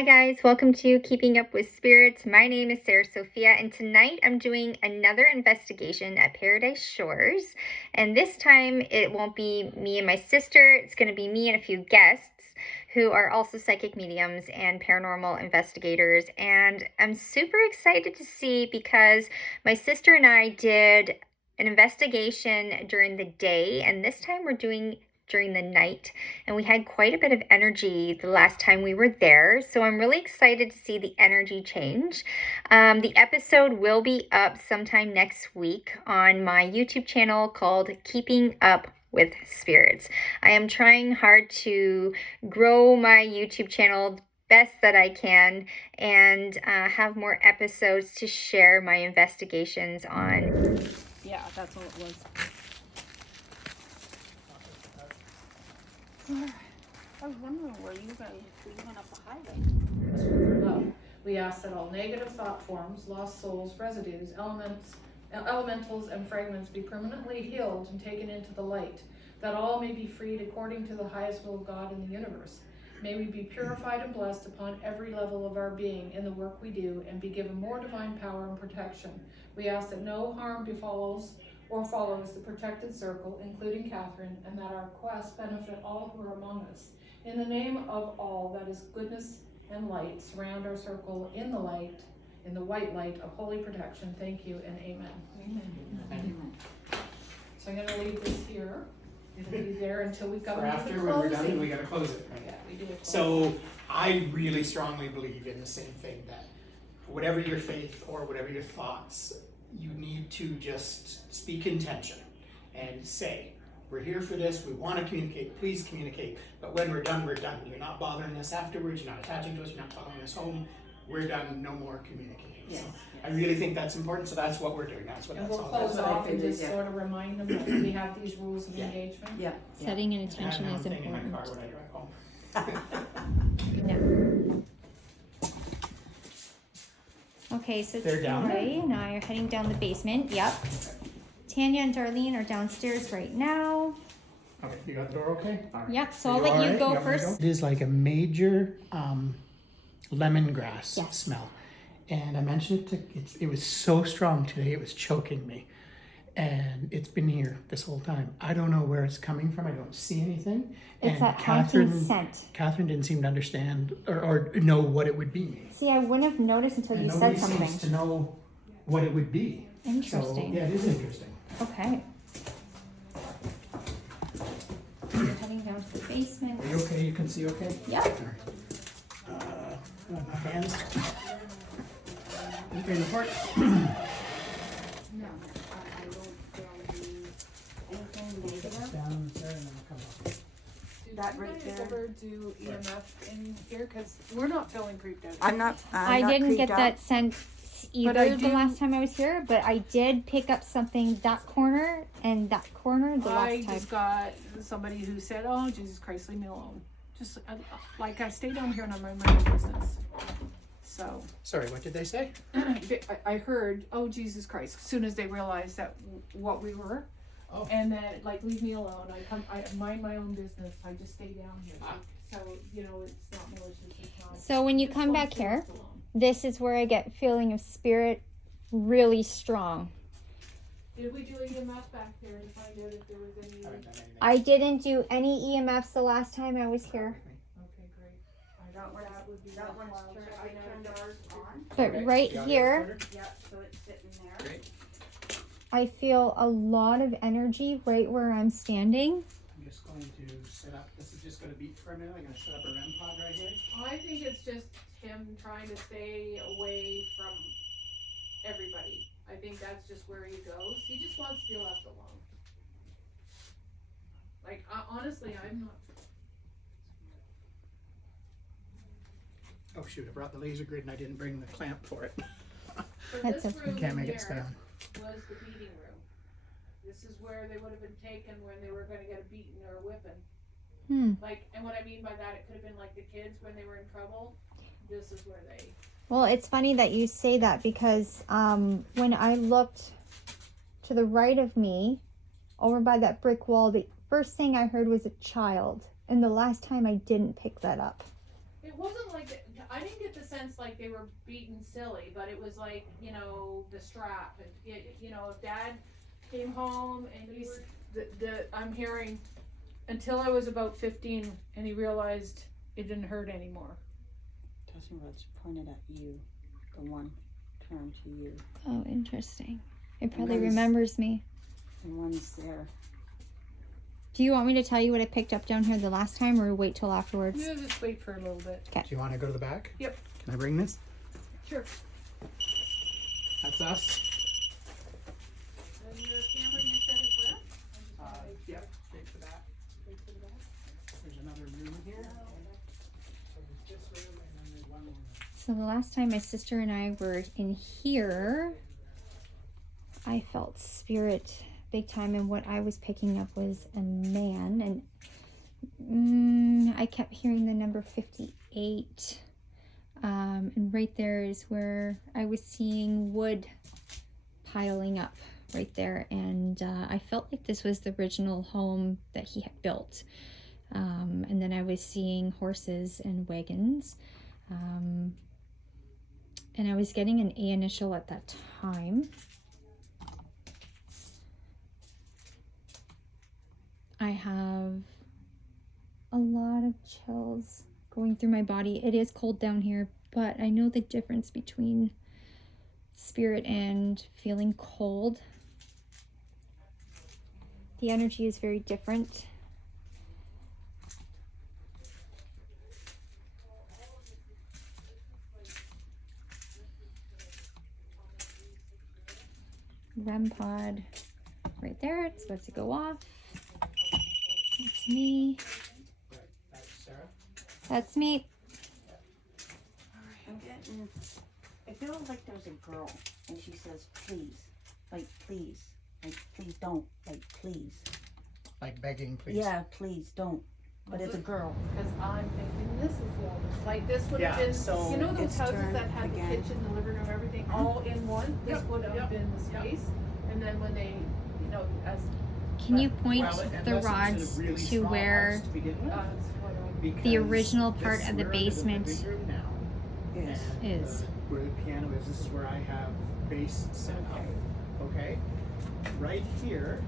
Hi guys, welcome to Keeping Up with Spirits. My name is Sarah Sophia, and tonight I'm doing another investigation at Paradise Shores. And this time it won't be me and my sister, it's going to be me and a few guests who are also psychic mediums and paranormal investigators. And I'm super excited to see because my sister and I did an investigation during the day, and this time we're doing during the night, and we had quite a bit of energy the last time we were there, so I'm really excited to see the energy change. The episode will be up sometime next week on my YouTube channel called Keeping Up with Spirits. I am trying hard to grow my YouTube channel best that I can and have more episodes to share my investigations on. Yeah, that's all it was. I was wondering where you went up the highway. We ask that all negative thought forms, lost souls, residues, elementals, and fragments be permanently healed and taken into the light, that all may be freed according to the highest will of God in the universe. May we be purified and blessed upon every level of our being in the work we do, and be given more divine power and protection. We ask that no harm befalls or follows the protected circle, including Catherine, and that our quest benefit all who are among us. In the name of all that is goodness and light, surround our circle in the light, in the white light of holy protection. Thank you and amen. Amen. So I'm going to leave this here. It'll be there until we come For to after, the when we're done, closing. we gotta close it, right? Yeah, we do. So I really strongly believe in the same thing, that whatever your faith or whatever your thoughts, you need to just speak intention and say, we're here for this, we want to communicate, please communicate, but when we're done, we're done. You're not bothering us afterwards, you're not attaching to us, you're not following us home, we're done, no more communicating. Yes, So yes. I really think that's important, so that's what we're doing, that's what And that's we'll all close about. off and just Yeah. sort of remind them that we have these rules of Yeah. engagement. Yeah. Setting an And I have intention my own is thing in my important. car when I drive home. Yeah. Okay, so They're down there? Troy and I are heading down the basement. Yep. Tanya and Darlene are downstairs right now. Okay, you got the door okay? All right. Yep, so Are I'll let you alright? go want me to first. It is like a major lemongrass Yes. smell. And I mentioned it was so strong today, it was choking me. And it's been here this whole time. I don't know where it's coming from. I don't see anything. It's And that haunting scent. Catherine didn't seem to understand or know what it would be. See, I wouldn't have noticed until And you nobody said something. seems to know what it would be. Interesting. So, yeah, it is interesting. Okay. We're heading down to the basement. Are you okay? You can see okay? Yep. My hands. Open the port. No, I don't do anything negative. Down there and then I'll come up. That Did right you guys there. ever do EMF in here? Because we're not feeling creeped out. I'm not I didn't get creeped out. that scent But I either the do- last time I was here, but I did pick up something that corner and that corner the I last time. just got somebody who said, "Oh, Jesus Christ, leave me alone." Just like I stay down here and I'm in my own business. So Sorry, what did they say? I heard, "Oh, Jesus Christ!" As soon as they realized that what we were, Oh. and that like leave me alone. I mind my own business. I just stay down here. Ah. So you know, it's not malicious. It's not. So when you just come want back to stay here, left alone. this is where I get feeling of spirit really strong. Did we do EMF back there to find out if there was any? Haven't done anything. I didn't do any EMFs the last time I was here, Okay, great. That one's, would be that one's worthwhile turned, to I check turned out. ours on. but Okay, right you got it here, recorded? Yep, so it's sitting there. Great. I feel a lot of energy right where I'm standing. I'm just going to set up, this is just going to beep for a minute. I'm going to set up a REM pod right here. I think it's just him trying to stay away from everybody. I think that's just where he goes. He just wants to be left alone. Like, honestly, I'm not. Oh shoot, I brought the laser grid and I didn't bring the clamp for it. But That's this okay. room Can't make here it stand. was the beating room. This is where they would have been taken when they were gonna get a beating or a whipping. Like, and what I mean by that, it could have been like the kids when they were in trouble. This is where they. Well, it's funny that you say that because when I looked to the right of me, over by that brick wall, the first thing I heard was a child. And the last time I didn't pick that up. It wasn't like I didn't they were beaten silly, but it was like, you know, the strap. You know, if Dad came home and I'm hearing until I was about 15, and he realized it didn't hurt anymore. Touching rod's pointed at you. The one turned to you. Oh, interesting. It probably One's- remembers me. And one's there. Do you want me to tell you what I picked up down here the last time, or wait till afterwards? Yeah, just wait for a little bit. Do you want to go to the back? Yep. Can I bring this? Sure. That's us. And the camera you said is where? Yep, straight to that. There's another room here. So there's this room and then there's one more. So the last time my sister and I were in here, I felt spirit big time, and what I was picking up was a man, and I kept hearing the number 58, and right there is where I was seeing wood piling up right there, and I felt like this was the original home that he had built, and then I was seeing horses and wagons, and I was getting an A initial at that time. I have a lot of chills going through my body. It is cold down here, but I know the difference between spirit and feeling cold. The energy is very different. REM pod right there. It's about to go off. That's me. Right, that's Sarah. That's me. I'm getting. I feel like there's a girl, and she says, "Please, like please, like please don't, like please." Like begging, please. Yeah, please don't. But it's a girl. Because I'm thinking this is the oldest. Like this would have Yeah, been, so you know those it's houses turned that had again. the kitchen, the living room, everything all in one? This Yep, would have yep, been the yep. space. And then when they, you know, as Can you point Well, the unless rods it's in a really to small where house to begin with, what I because the original part this of the where the basement living room now, Yes. and, is? where the piano is. This is where I have bass set up. Okay, right here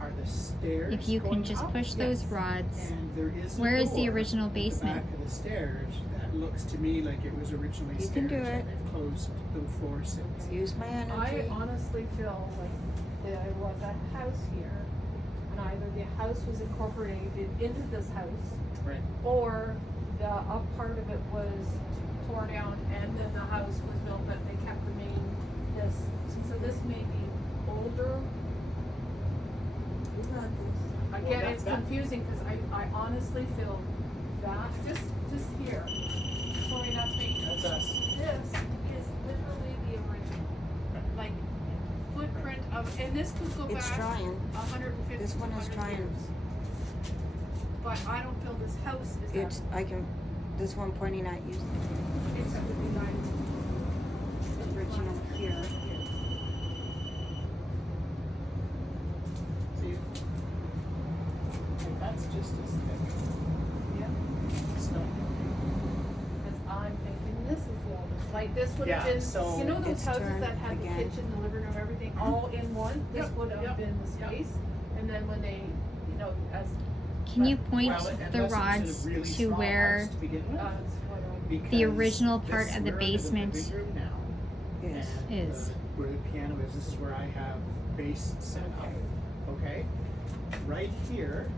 are the stairs. If you can going just up. push those rods. And there is a Where is the door original at the basement? back of the stairs that looks to me like it was originally You stairs. can do it. And they've closed the floor since. Use my I energy. honestly feel like there was a house here, and either the house was incorporated into this house, Right. or the up part of it was torn down and then the house was built, but they kept the main, this, so this may be older. Again, Well, it's that- confusing, cause I honestly feel that, just here, sorry, that's me. That's us. This is literally the original, like, footprint of, and this could go It's back trying. 150, This one is 200 trying. years. But I don't feel this house is that, It's. I can. This one pointing at you. it's a design. Original here. See, that's just as thick. Yeah. Snow. Cause I'm thinking this is the oldest, like this would have Yeah, been, so- you know those It's houses turned that had the again. kitchen, the living room, everything all in one? This Yep, would have yep, been the yep. space, and then when they, you know, as, Can you point Well, the unless it's rods in a really to small where house to begin with, it's what I. because the original part this of the where the basement living room now, Yes. and, is? where the piano is. This is where I have bass set up. Okay, right here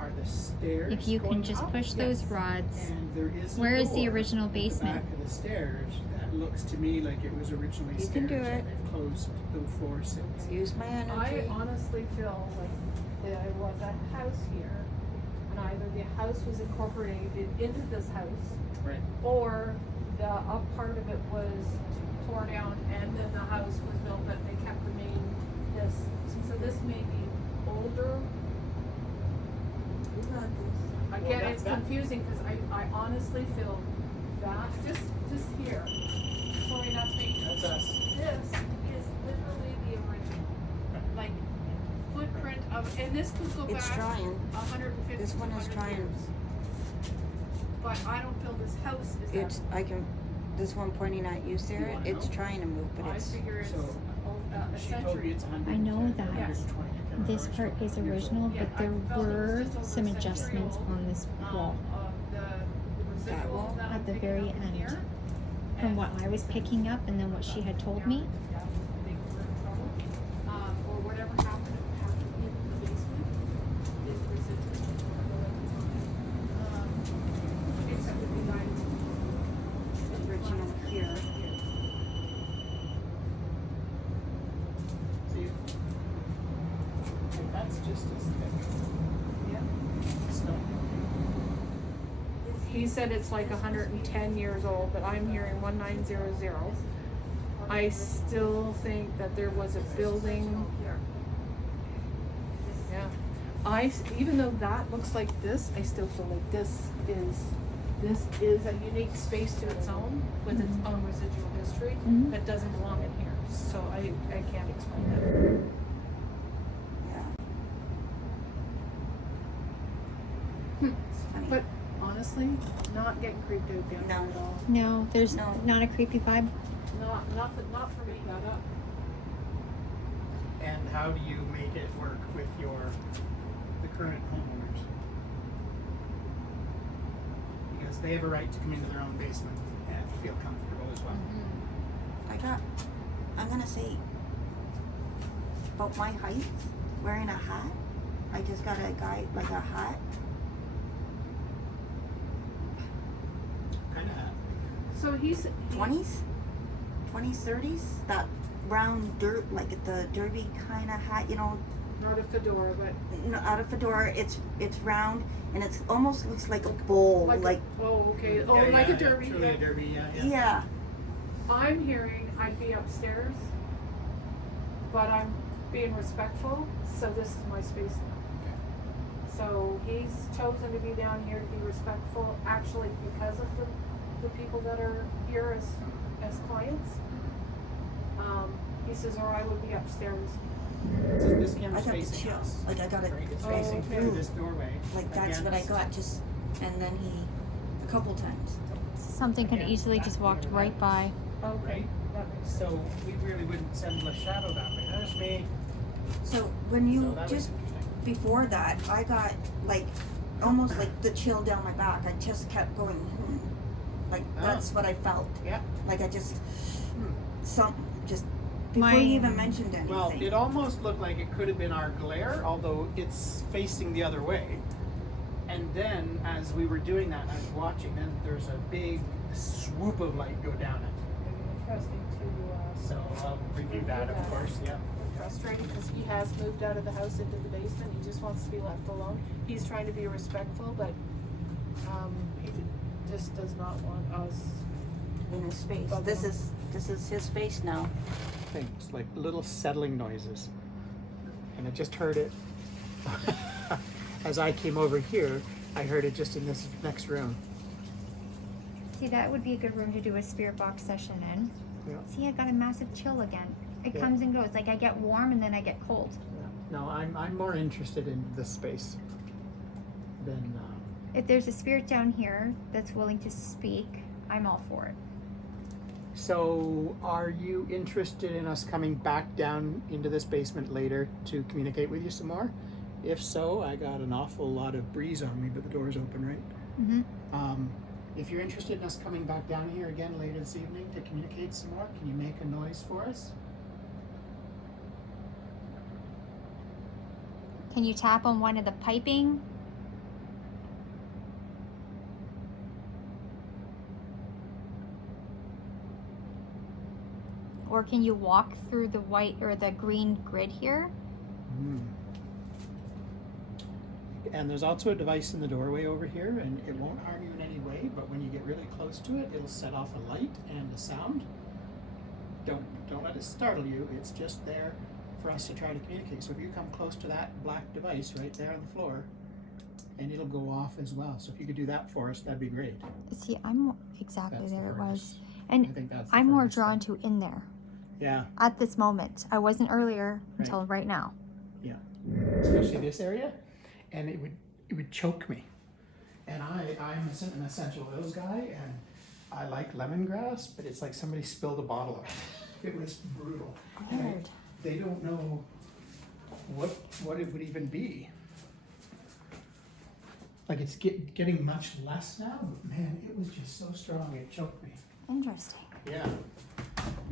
are the stairs. If you can going just up. push those rods. And there is a Where is the door original at the basement? back of the stairs that looks to me like it was originally You stairs. can do and it. they've closed the floor since. Use my I energy. honestly feel like there was a house here, and either the house was incorporated into this house, Right. or the up part of it was torn down and then the house was built, but they kept the main, this, so this may be older. Again, that- it's that- confusing, cause I honestly feel that, just here, sorry, that's me. That's us. This is literally the original, like, footprint of, and this could go It's back trying. 150, This one is 200 trying. years. But I don't feel this house is that. It's. I can. This one pointing at you, Sarah, wanna it's know? trying to move, but I it's figure it's So, a She told me century. it's 110. I know that Yes. this part is original, Yeah, but there I felt it was were just over some a century adjustments old. on this wall The That residual wall? that at I'm the picking very up in end. here, From what I was picking up and then what she had told me. or whatever happened in the basement is residual. Except if you died. original here. See, and that's just as thick. Yeah. Stone. He said it's like 110 years old, but I'm hearing 1900. I still think that there was a building. Yeah. Even though that looks like this, I still feel like this is a unique space to its own with its own residual history Mhm. that doesn't belong in here. So I can't explain that. Yeah. It's funny. But honestly, not getting creeped out down No. here at all. No, there's No. not a creepy vibe. Not for me. Got up. And how do you make it work with the current homeowners? Because they have a right to come into their own basement and feel comfortable as well. I'm gonna say about my height, wearing a hat. I just got a guy like a hat. Kind of hat. So he's 20s, 30s. That brown dirt, like the derby kind of hat, you know, not a fedora, but out of fedora. It's round and it's almost looks like a bowl, like oh okay, oh Yeah, like yeah, a derby. Truly Yeah. a derby, yeah. yeah. I'm hearing I'd be upstairs, but I'm being respectful, so this is my space now. So he's chosen to be down here to be respectful, actually because of the people that are here as clients. He says, or I would be upstairs. So this I camera's got the facing chills. us. Like I got it. Right? It's Oh, facing okay. through this doorway. Like that's what I against- got. Just and then he a couple times. Something could Again, easily that just walked here, right that by. Okay, that makes sense. So we really wouldn't send a shadow that way. That's me. So when you So that was just interesting. before that, I got like almost like the chill down my back. I just kept going. Like Oh. that's what I felt. Yeah. Like I just Hmm. something just before My- you even mentioned anything. Well, it almost looked like it could have been our glare, although it's facing the other way. And then, as we were doing that, I was watching, then there's a big swoop of light go down it. Interesting to, So I'll review that, of course, yeah. frustrating because he has moved out of the house into the basement. He just wants to be left alone. He's trying to be respectful, but he just does not want us. in his space. Bubble. This is his space now. Things like little settling noises. And I just heard it as I came over here. I heard it just in this next room. See, that would be a good room to do a spirit box session in. Yeah. See, I got a massive chill again. It Yeah. comes and goes. Like I get warm and then I get cold. No, I'm more interested in this space than. If there's a spirit down here that's willing to speak, I'm all for it. So, are you interested in us coming back down into this basement later to communicate with you some more? If so, I got an awful lot of breeze on me, but the door's open, right? Mm-hmm. If you're interested in us coming back down here again later this evening to communicate some more, can you make a noise for us? Can you tap on one of the piping? Or can you walk through the white or the green grid here? And there's also a device in the doorway over here, and it won't harm you in any way, but when you get really close to it, it'll set off a light and a sound. Don't let it startle you. It's just there for us to try to communicate. So if you come close to that black device right there on the floor, and it'll go off as well. So if you could do that for us, that'd be great. See, I'm exactly That's there. the It furnace. was. I And think that's the I'm more furnace drawn thing. to in there Yeah, at this moment. I wasn't earlier Right. until right now. especially this area, and it would choke me. And I'm an essential oils guy, and I like lemongrass, but it's like somebody spilled a bottle of it. It was brutal. And Weird. they don't know what it would even be. Like it's getting much less now, but man, it was just so strong it choked me. Interesting. Yeah.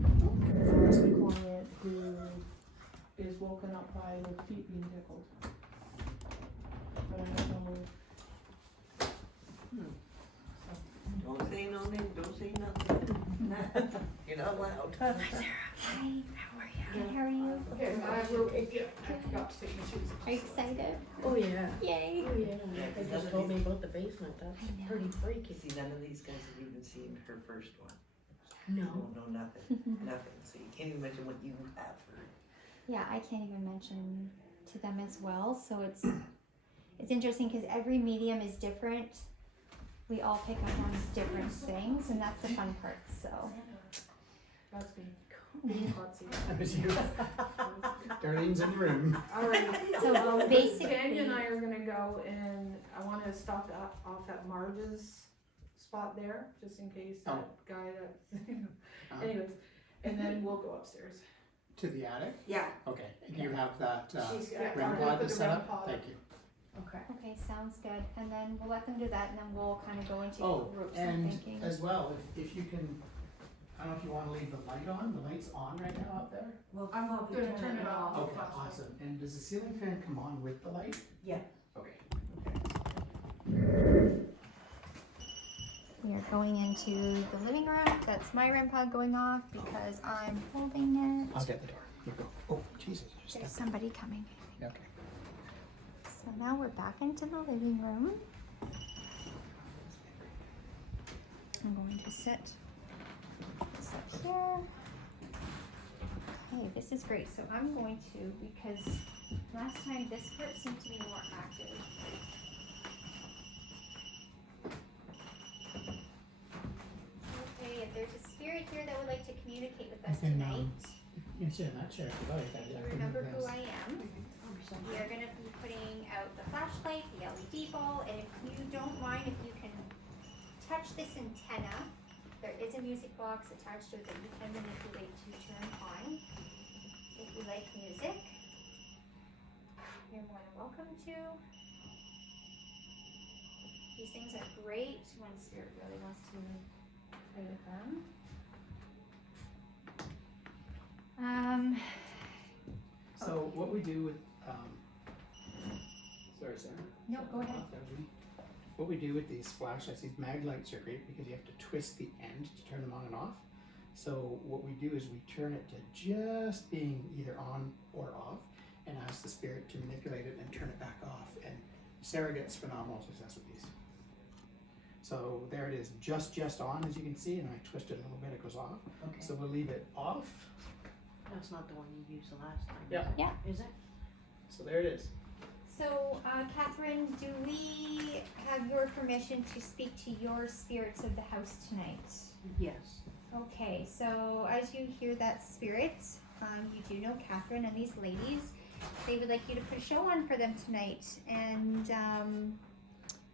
Unless the client who is woken up by the feet being tickled. But I don't know. Don't say no name, don't say nothing. You're not allowed. Hi, how are you? Good, how are you? Okay, I forgot to take my shoes. Are you excited? Oh, yeah. Yay. Oh, yeah. They just told me about the basement. That's I know. pretty freaky. See, none of these guys have even seen her first one. No. Don't know nothing, nothing. So you can't even imagine what you have heard. Yeah, I can't even mention to them as well. So it's interesting because every medium is different. We all pick up on different things, and that's the fun part. So That's me. Being hot seat. That was you. Darlene's in the room. Alright. So basically- Tanya and I are gonna go and I wanna stop off at Marge's spot there, just in case that guy that, anyways. And then we'll go upstairs. To the attic? Yeah. Okay. And you have that She's got- REM I'm gonna pod put to the set REM up? pod. Thank you. Okay. okay, sounds good. And then we'll let them do that, and then we'll kind of go into Oh, groups. I'm and thinking. as well, if you can, I don't know if you wanna leave the light on, the light's on right now up there? Well, I'm probably gonna turn it off. Okay, awesome. And does the ceiling fan come on with the light? Yeah. Okay. We are going into the living room. That's my REM pod going off because I'm holding it. I'll get the door. You go. Oh, Jesus. I just There's stepped- somebody coming. Okay. So now we're back into the living room. I'm going to set this up here. Okay, this is great. So I'm going to, because last time this part seemed to be more active. Okay, if there's a spirit here that would like to communicate with us You can, tonight, You can sit in that chair if you like. you remember who I am. We are going to be putting out the flashlight, the LED ball, and if you don't mind, if you can touch this antenna, there is a music box attached to it that you can manipulate to turn on. If you like music, you're more than welcome to. These things are great when spirit really wants to play with them. So what we do with, sorry, Sarah. No, go ahead. That was me. What we do with these flashlights, these mag lights are great because you have to twist the end to turn them on and off. So what we do is we turn it to just being either on or off and ask the spirit to manipulate it and turn it back off. And Sarah gets phenomenal success with these. So there it is, just on, as you can see, and I twist it a little bit, it goes off. Okay. So we'll leave it off. That's not the one you used the last time. Yeah. is it? Yeah. Is it? So there it is. So, Catherine, do we have your permission to speak to your spirits of the house tonight? Yes. Okay, so as you hear that spirit, you do know Catherine and these ladies. They would like you to put a show on for them tonight and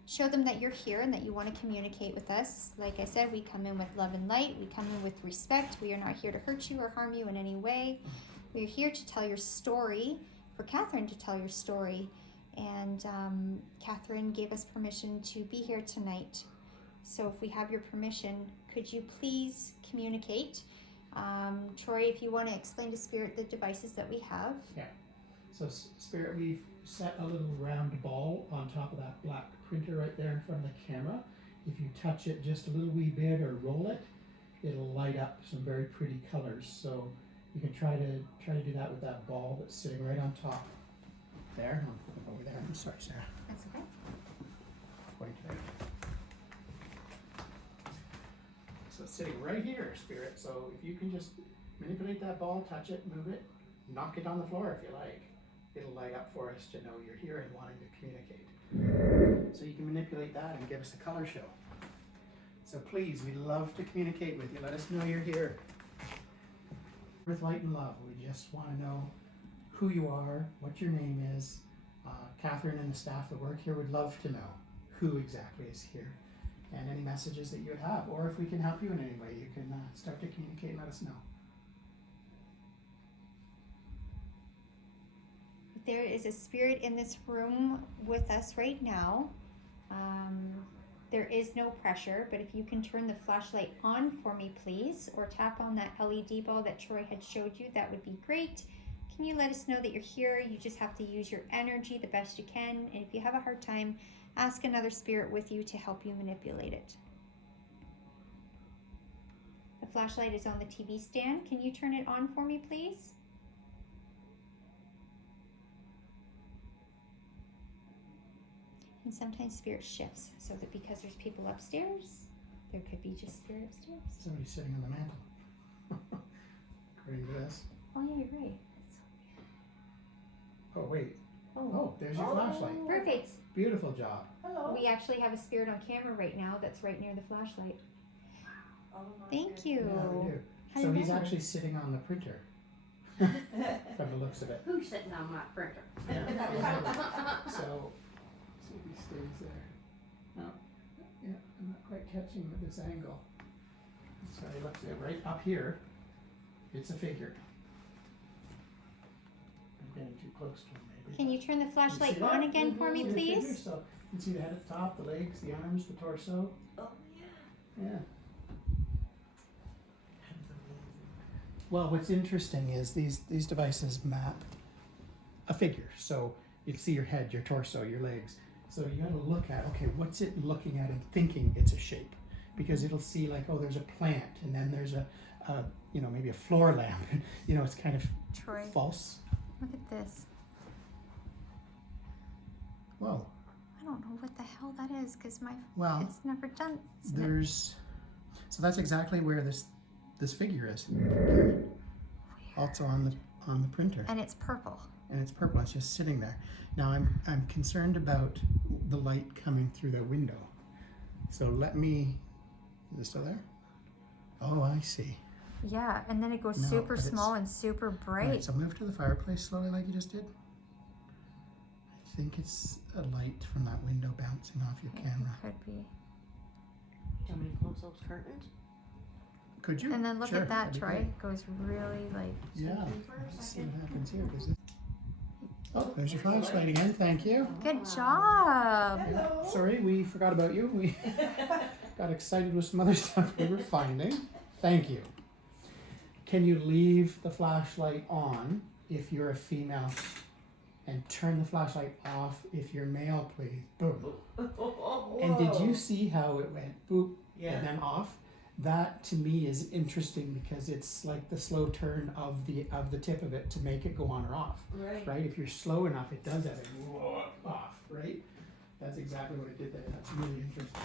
show them that you're here and that you want to communicate with us. Like I said, we come in with love and light. We come in with respect. We are not here to hurt you or harm you in any way. We're here to tell your story, for Catherine to tell your story. And Catherine gave us permission to be here tonight. So if we have your permission, could you please communicate? Troy, if you want to explain to Spirit the devices that we have. So Spirit, we've set a little round ball on top of that black printer right there in front of the camera. If you touch it just a little wee bit or roll it, it'll light up some very pretty colors. So you can try to do that with that ball that's sitting right on top. There, I'll put it over there. I'm sorry, Sarah. That's okay. Point there. So it's sitting right here, Spirit. So if you can just manipulate that ball, touch it, move it, knock it on the floor if you like. It'll light up for us to know you're here and wanting to communicate. So you can manipulate that and give us a color show. So please, we love to communicate with you. Let us know you're here. With light and love, we just want to know who you are, what your name is. Catherine and the staff that work here would love to know who exactly is here. and any messages that you would have. Or if we can help you in any way, you can start to communicate and let us know. There is a spirit in this room with us right now. There is no pressure, but if you can turn the flashlight on for me, please, or tap on that LED ball that Troy had showed you, that would be great. Can you let us know that you're here? You just have to use your energy the best you can. And if you have a hard time, ask another spirit with you to help you manipulate it. The flashlight is on the TV stand. Can you turn it on for me, please? And sometimes spirit shifts, so that because there's people upstairs, there could be just spirit upstairs. Somebody's sitting on the mantle. According to this. Oh yeah, you're right. Oh, wait. Oh, Oh, there's your flashlight. perfect. Beautiful job. Hello. We actually have a spirit on camera right now that's right near the flashlight. Oh, my Thank you. Yeah, we do. So he's Hello. actually sitting on the printer. From the looks of it. Who's sitting on my printer? So, see if he stays there. No, yeah, I'm not quite catching him at this angle. So he looks at right up here. It's a figure. I'm getting too close to him, maybe. Can you turn the You flashlight see on that? again for me, See the figure? please? So you can see the head at the top, the legs, the arms, the torso. Oh, yeah. Yeah. Well, what's interesting is these devices map a figure. So you see your head, your torso, your legs. So you got to look at, okay, what's it looking at and thinking it's a shape? Because it'll see like, oh, there's a plant, and then there's a you know, maybe a floor lamp. You know, it's kind of Troy, false. look at this. Whoa. I don't know what the hell that is because Well, it's never done. there's, so that's exactly where this figure is. Also on the printer. And it's purple. And it's purple. It's just sitting there. Now I'm concerned about the light coming through the window. So let me. Is it still there? Oh, I see. Yeah, and then it goes No, super but it's- small and super bright. Right. So move to the fireplace slowly, like you just did. I think it's a light from that window bouncing off your camera. Could be. Tell me to close those curtains. Could you? And then look Sure, at that, that'd be Troy. great. It goes really like. Yeah. Sleeping for a Let's see second. what happens here. Oh, there's your flashlight again. Thank you. Good job. Yeah, sorry, we forgot about you. We got excited with some other stuff we were finding. Thank you. Can you leave the flashlight on if you're a female and turn the flashlight off if you're male, please? Boom. And did you see how it went boop Yeah. and then off? That to me is interesting because it's like the slow turn of the tip of it to make it go on or off. Right. Right? If you're slow enough, it does that. Off, right? That's exactly what it did there. That's really interesting.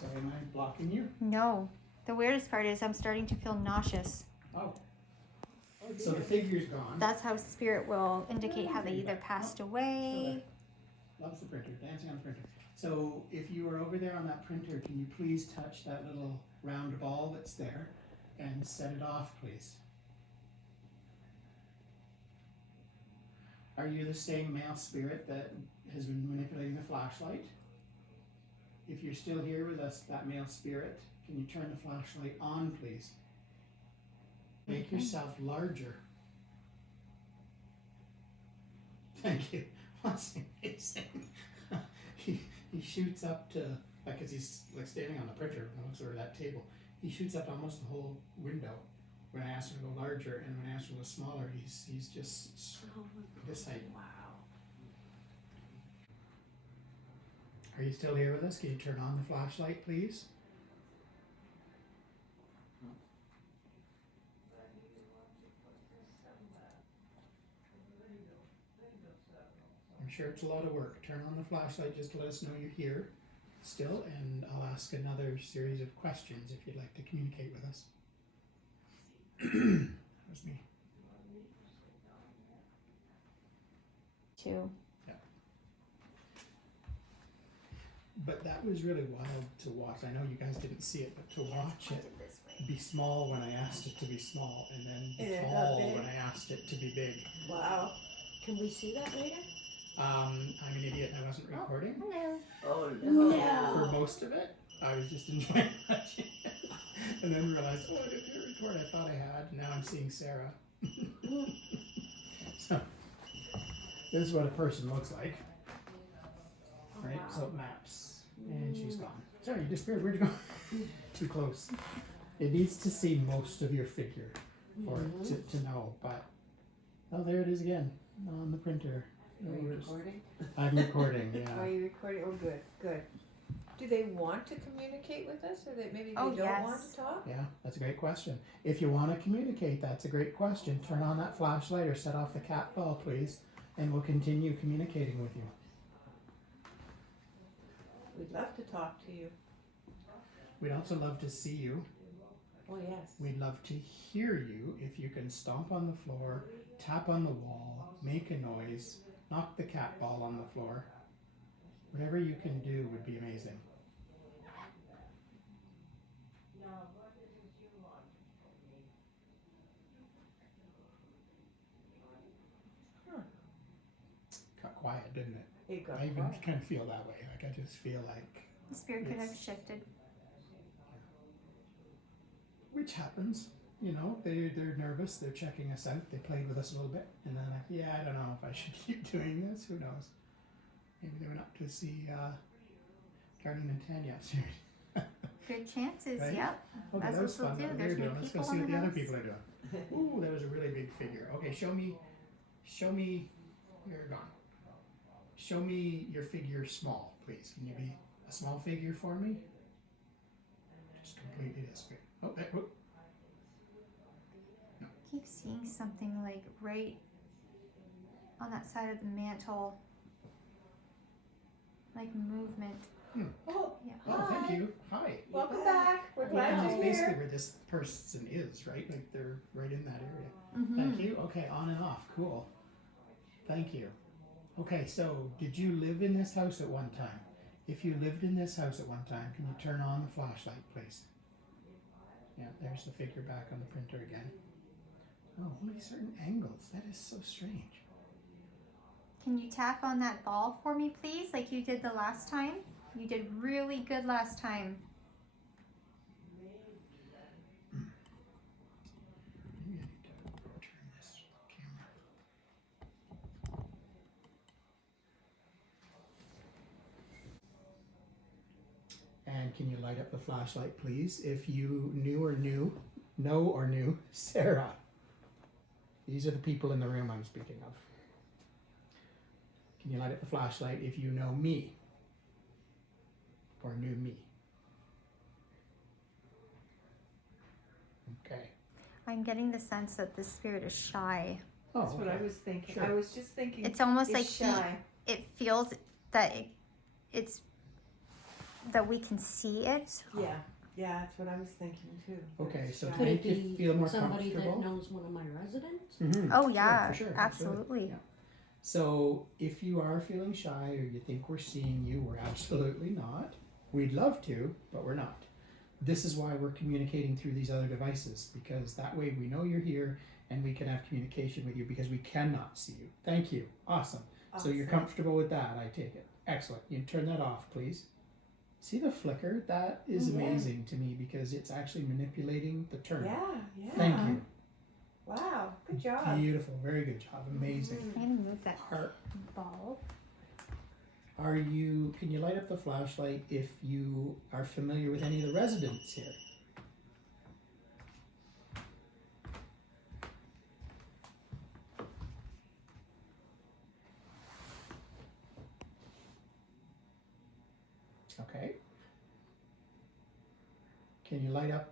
So am I blocking you? No. The weirdest part is I'm starting to feel nauseous. Oh. So the figure's gone. That's how spirit will indicate how they either passed away. Loves the printer, dancing on the printer. So if you are over there on that printer, can you please touch that little round ball that's there and set it off, please? Are you the same male spirit that has been manipulating the flashlight? If you're still here with us, that male spirit, can you turn the flashlight on, please? Make yourself larger. Thank you. That's amazing. He shoots up to, like, cause he's like standing on the printer, sort of that table. He shoots up to almost the whole window. When I asked him to go larger, and when I asked him to go smaller, he's just this height. Wow. Are you still here with us? Can you turn on the flashlight, please? I'm sure it's a lot of work. Turn on the flashlight just to let us know you're here still, and I'll ask another series of questions if you'd like to communicate with us. That was me. Too. But that was really wild to watch. I know you guys didn't see it, but to watch it be small when I asked it to be small, and then be Yeah, tall big. when I asked it to be big. Wow. Can we see that later? I'm an idiot and I wasn't recording. Hello. Oh, For most of it, I was just enjoying watching it. And then realized, oh, I didn't hit record. I thought I had. Now I'm seeing Sarah. So, this is what a person looks like. Right? So, maps. And she's gone. Sorry, you disappeared. Where'd you go? Too close. It needs to see most of your figure for it to know. But, oh, there it is again on the printer. Are you recording? I'm recording, Are yeah. you recording? Oh, good, good. Do they want to communicate with us, or that maybe they Oh, don't want yes. to talk? Yeah, that's a great question. If you want to communicate, that's a great question. Turn on that flashlight or set off the cat ball, please, and we'll continue communicating with you. We'd love to talk to you. We'd also love to see you. Oh, yes. We'd love to hear you if you can stomp on the floor, tap on the wall, make a noise, knock the cat ball on the floor. Whatever you can do would be amazing. Got quiet, didn't it? It got I even quiet. kind of feel that way. Like I just feel like, The spirit could have It's- shifted. which happens, you know, they're nervous, they're checking us out, they played with us a little bit, and then like, yeah, I don't know if I should keep doing this, who knows. Maybe they went up to see Darlene and Tanya upstairs. Good chances, Right? yep. Okay, That's that was what fun. we'll What do. they were There's new doing. Let's go people see in what the the other house. people are doing. Ooh, that was a really big figure. Okay, show me. You're gone. Show me your figure small, please. Can you be a small figure for me? Just completely disappeared. Oh, there. Oh. Keep seeing something like right on that side of the mantle, like movement. Oh, Yeah. Oh, thank you. Hi. welcome back. We're And glad that's you're basically here. where this person is, right? Like they're right in that area. Mm-hmm. Thank you. Okay, on and off. Cool. Thank you. Okay, so did you live in this house at one time? If you lived in this house at one time, can you turn on the flashlight, please? Yeah, there's the figure back on the printer again. Oh, only certain angles. That is so strange. Can you tap on that ball for me, please, like you did the last time? You did really good last time. Maybe I need to turn this camera. And can you light up the flashlight, please? If you know or knew Sarah. These are the people in the room I'm speaking of. Can you light up the flashlight if you know me? Or knew me? Okay. I'm getting the sense that the spirit is shy. Oh, That's what I okay. was thinking. Sure. I was just thinking. It's almost it's like shy. it feels that it's that we can see it. Yeah, that's what I was thinking too. Okay, so Shy. to Could make it you be feel more somebody comfortable. that knows one of my residents? Mhm. Oh yeah, for sure. absolutely. Yeah. So if you are feeling shy or you think we're seeing you, we're absolutely not. We'd love to, but we're not. This is why we're communicating through these other devices, because that way we know you're here and we can have communication with you because we cannot see you. Thank you. Awesome. So you're Awesome. comfortable with that, I take it. Excellent. You turn that off, please. See the flicker? That is Yeah. amazing to me because it's actually manipulating the turn. Yeah. Thank you. Wow, good job. Beautiful. Very good job. Amazing. I'm gonna move that Are, ball. can you light up the flashlight if you are familiar with any of the residents here? Okay. Can you light up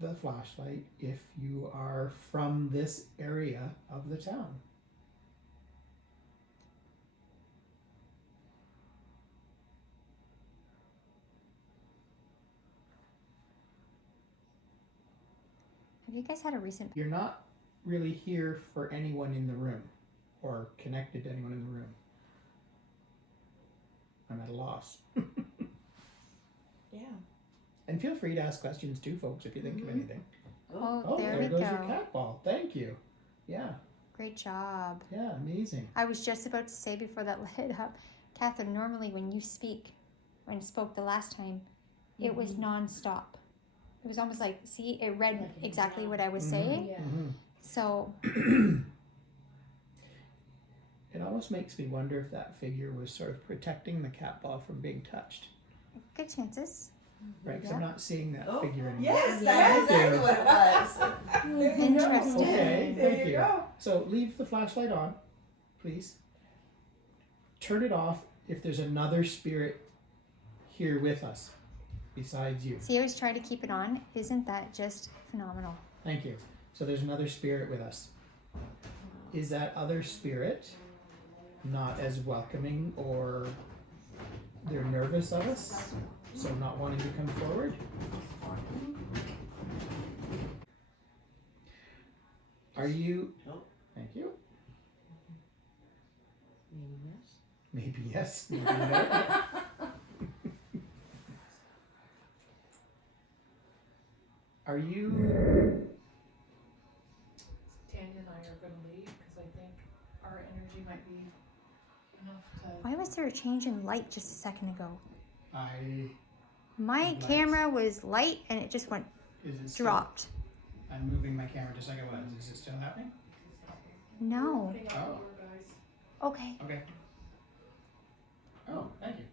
the flashlight if you are from this area of the town? Have you guys had a recent? You're not really here for anyone in the room or connected to anyone in the room. I'm at a loss. Yeah. And feel free to ask questions too, folks, if you think of anything. Oh, Oh, there there we goes go. your cat ball. Thank you. Yeah. Great job. Yeah, amazing. I was just about to say before that lit up, Catherine, normally when you speak, when you spoke the last time, it was nonstop. It was almost like, see, it read exactly what I was saying. Yeah. Mhm. So, It almost makes me wonder if that figure was sort of protecting the cat ball from being touched, good chances. right? Because I'm not seeing that Oh, figure anymore. Yes, Yes. that's exactly what it was. There you go. Interesting. Okay, There thank you you. go. So leave the flashlight on, please. Turn it off if there's another spirit here with us besides you. See, I always try to keep it on. Isn't that just phenomenal? Thank you. So there's another spirit with us. Is that other spirit not as welcoming, or they're nervous of us, so not wanting to come forward? Are you? Nope. Thank you. Maybe yes. Maybe yes. Maybe no. Are you? Tanya and I are gonna leave because I think our energy might be enough to. Why was there a change in light just a second ago? My Lights. camera was light and it just went Is it still, dropped. I'm moving my camera just like it was. Is it still happening? No. Putting out Oh. the door, guys. Okay. Okay. Oh, thank you.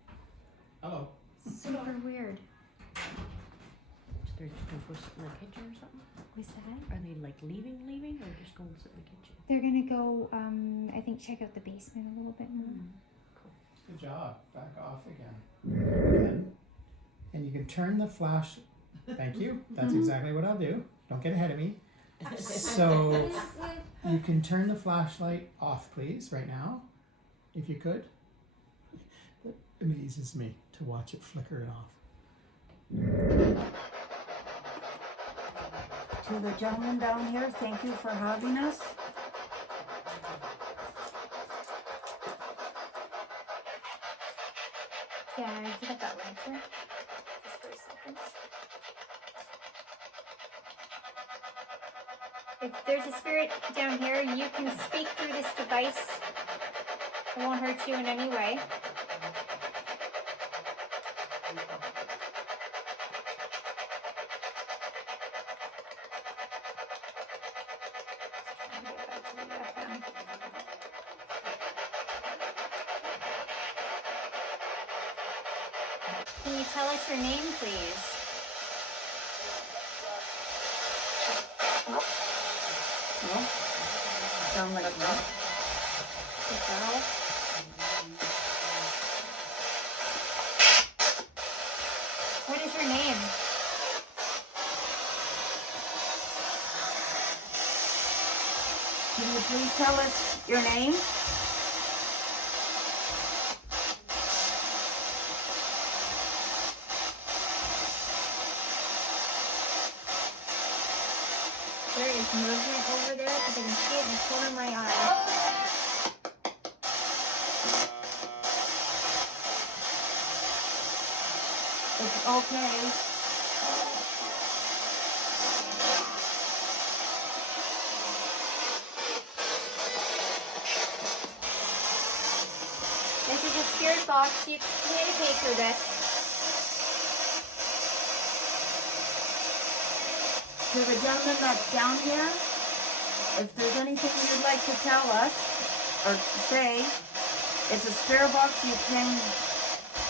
Hello. Super weird. They're just gonna go sit in the kitchen or something? Was that? Are they like leaving, or just going to sit in the kitchen? They're gonna go, I think, check out the basement a little bit more. Good job. Back off again. And you can turn the flash. Thank you. That's exactly what I'll do. Don't get ahead of me. So you can turn the flashlight off, please, right now, if you could. That amazes me to watch it flicker it off. To the gentleman down here, thank you for having us. Yeah, you got that lantern? Just for a second. If there's a spirit down here, you can speak through this device. It won't hurt you in any way. Can you tell us your name, please? Sound like that? Good girl. What is your name? Can you please tell us your name? There is movement over there because I can see it in the corner of my eye. It's okay. This is a spirit box. You can communicate through this. To the gentleman that's down here, if there's anything you'd like to tell us or say, it's a spirit box. You can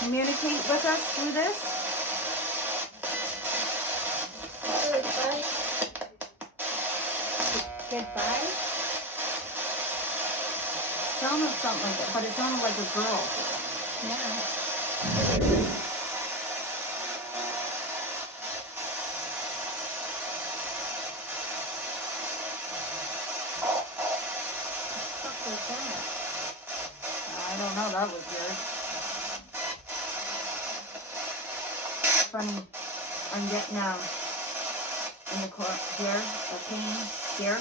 communicate with us through this. Goodbye. Sounded something like that, but it sounded like a girl. Yeah. What was that? I don't know, that was weird. Funny, I'm getting in the corner here, a pain here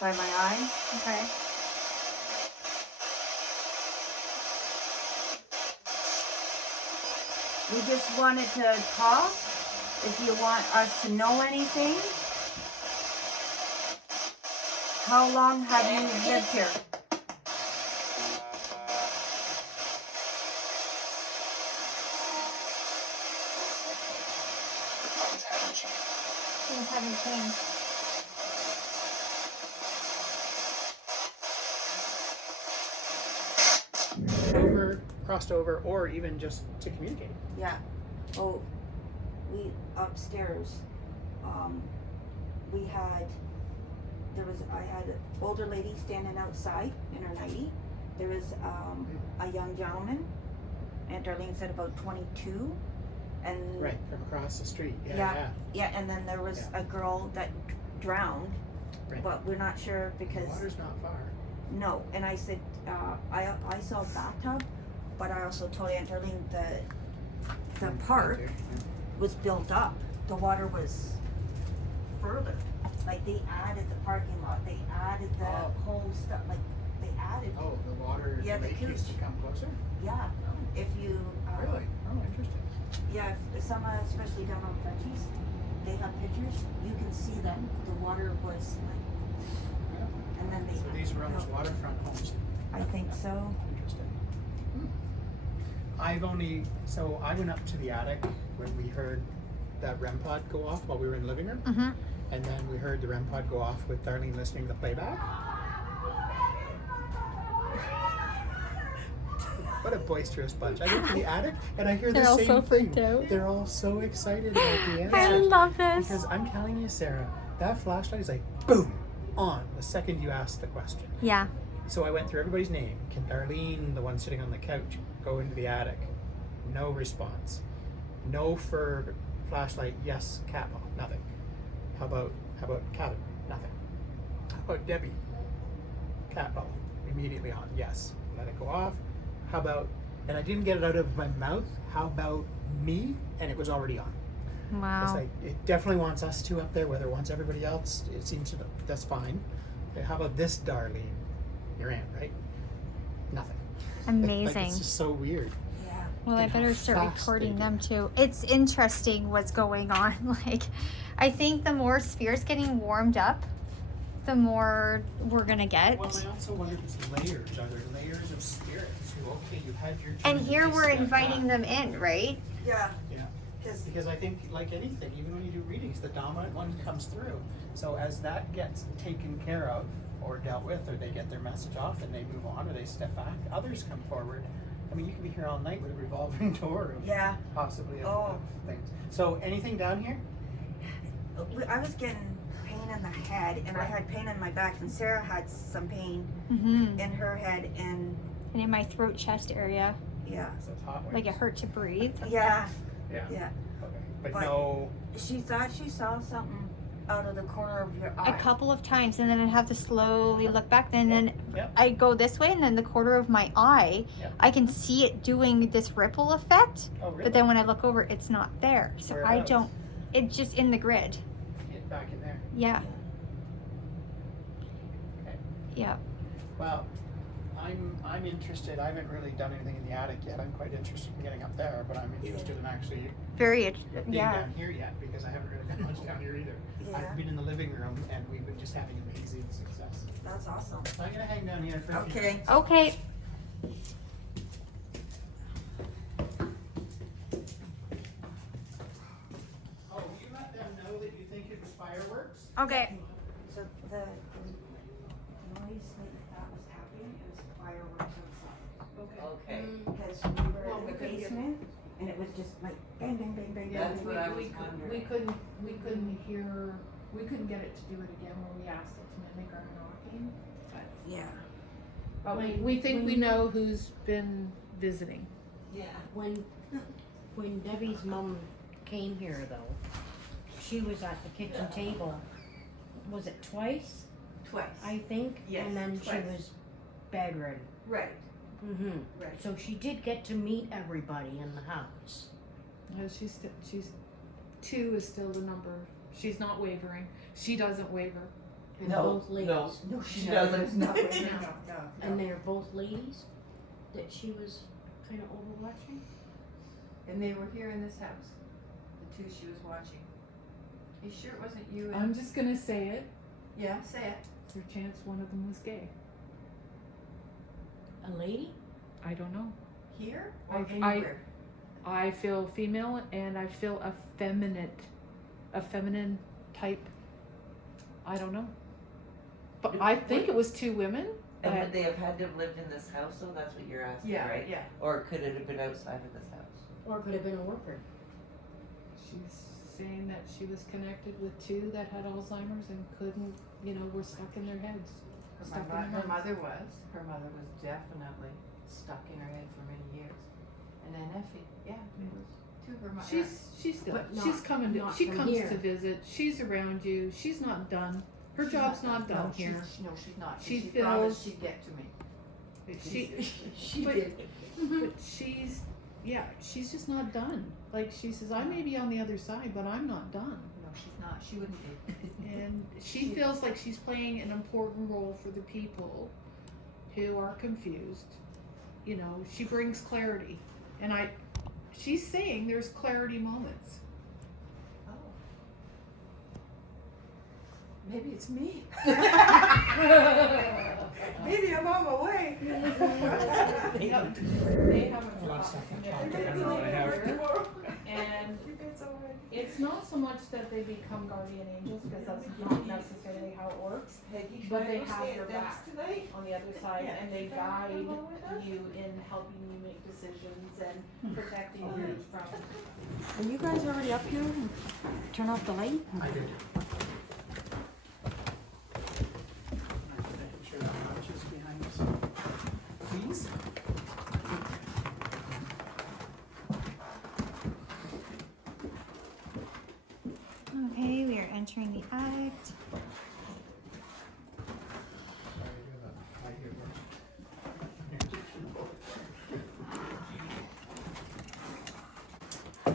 by my eye. Okay. We just wanted to talk, if you want us to know anything. How long have you lived here? Things haven't changed. Crossed over, or even just to communicate. Yeah. Oh, we upstairs. We had. I had an older lady standing outside in her nightie. There was a young gentleman, and Darlene said about 22, and Right, from across the street. yeah, and then there was a girl that drowned, Right. but we're not sure The because water's not far. no. And I said I saw a bathtub, but I also told Aunt Darlene the park was built up. The water was further. Like they added the parking lot. They added the whole stuff. Like they added. Oh, the water, Yeah, the the lake used to huge- come closer? Yeah. If you. Really? Oh, interesting. Yeah. If some, especially down on Frenchies, they have pictures. You can see them. The water was like. Yeah. And then they. So these were almost built- waterfront homes. I think so. Interesting. I went up to the attic when we heard that REM pod go off while we were in the living room. Mm-hmm. And then we heard the REM pod go off with Darlene listening to the playback. What a boisterous bunch. I get to the attic and I hear They're the all same so thing. freaked out. They're all so excited about the answer. I love this. Because I'm telling you, Sarah, that flashlight is like boom, on the second you ask the question. Yeah. So I went through everybody's name. Can Darlene, the one sitting on the couch, go into the attic? No response. No for flashlight, yes, cat ball, nothing. How about Catherine? Nothing. How about Debbie? Cat ball, immediately on, yes. Let it go off. How about, and I didn't get it out of my mouth, how about me? And it was already on. It's Wow. like, it definitely wants us two up there, whether it wants everybody else, it seems to, that's fine. But how about this Darlene? Your aunt, right? Nothing. Like, Amazing. it's just so weird. Yeah. Well, I and how better start fast recording they them do. too. It's interesting what's going on. Like, I think the more spirits getting warmed up, the more we're gonna get. Well, I also wonder if it's layers. Are there layers of spirits who, okay, you had your turn. And here they we're step inviting back. them in, right? Yeah. Yeah. Because Because I think, like anything, even when you do readings, the dominant one comes through. So as that gets taken care of or dealt with, or they get their message off and they move on or they step back, others come forward. I mean, you can be here all night with a revolving door of yeah. possibly of, Oh. of things. So anything down here? I was getting pain in the head, and I had pain in my back, and Sarah had some pain Mm-hmm. in her head, and And in my throat, chest area, yeah, So it's hot like it waves. hurt to breathe. yeah, Yeah. yeah. Okay. But But- no. She thought she saw something out of the corner of your eye. A couple of times, and then I'd have to slowly look back. And then Yep. I go this way, and then the corner of my eye, Yep. I can see it doing this ripple effect. Oh, really? But then when I look over, it's not there. So I Whereabouts? don't. It's just in the grid. Get back in there. Yeah. Okay. Yeah. Well, I'm interested. I haven't really done anything in the attic yet. I'm quite interested in getting up there, but I'm interested in actually Very. being Yeah. down here yet because I haven't really done much down here either. Yeah. I've been in the living room and we've been just having amazing success. That's awesome. So I'm gonna hang down here for a few Okay. minutes. Okay. Oh, you let them know that you think it was fireworks? Okay. So the noise that was happening, it was fireworks outside. Okay. Because we were Well, in we the couldn't get- basement, and it was just like bang, bang, bang, bang, Yeah, That's bang. what I was we wondering. couldn't hear, we couldn't get it to do it again when we asked it to mimic our knocking. Yeah. But we think we know who's been visiting. Yeah. When Debbie's mom came here though, she was at the kitchen table, was it twice, Twice. I think? Yes, And then twice. she was bedridden. Right. Mm-hmm. Right. So she did get to meet everybody in the house. She's 2 is still the number. She's not wavering. She doesn't waver. And No, both ladies. no, She doesn't. No, no, No. no. And they're both ladies that she was kind of overwatching? And they were here in this house, the two she was watching. You sure it wasn't you and? I'm just gonna say it. Yeah, say it. what's their chance one of them was gay? A lady? I don't know. Here I- or anywhere? I feel female and I feel a feminine type. I don't know. But I think it was two women. And but would they have had to have lived in this house, though? That's what you're asking, Yeah, right? yeah. Or could it have been outside of this house? Or could have been a worker. she's saying that she was connected with two that had Alzheimer's and couldn't, were stuck in their heads. Stuck in their Her heads. mother was. Her mother was definitely stuck in her head for many years. And then Effie, yeah, it was two of her mothers. She's good. But She's coming to, not she from comes here. to visit. She's around you. She's not done. Her job's not done here. No, she's not. She She promised feels- she'd get to me. She But- did. But she's just not done. Like she says, I may be on the other side, but I'm not done. No, she's not. She wouldn't be. And she feels like she's playing an important role for the people who are confused. She brings clarity. And she's saying there's clarity moments. Oh. Maybe it's me. Maybe I'm on my way. They haven't A lot of stuff to talk forgotten about. I know I have. And it's not so much that they become guardian angels, because that's not necessarily how it works. But they have your back on the other side, and they guide you in helping you make decisions and protecting you from. Are you guys already up here? Turn off the light? I did. Making sure that couch is behind us. Please? Okay, we are entering the attic. Sorry, do that. I hear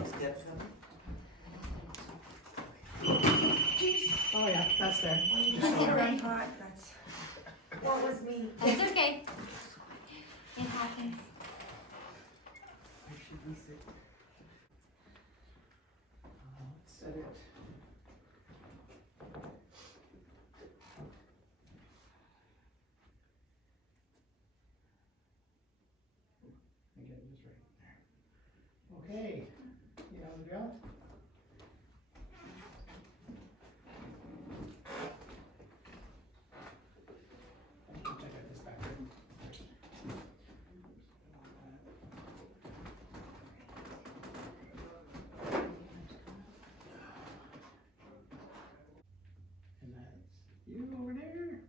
Steps coming? Oh yeah, that's there. Just Okay, so ready? What was me? It's okay. It happens. Where should we sit? let's set it. I get it just right there. Okay, you know the drill? I can check out this back room first. And that's you over there.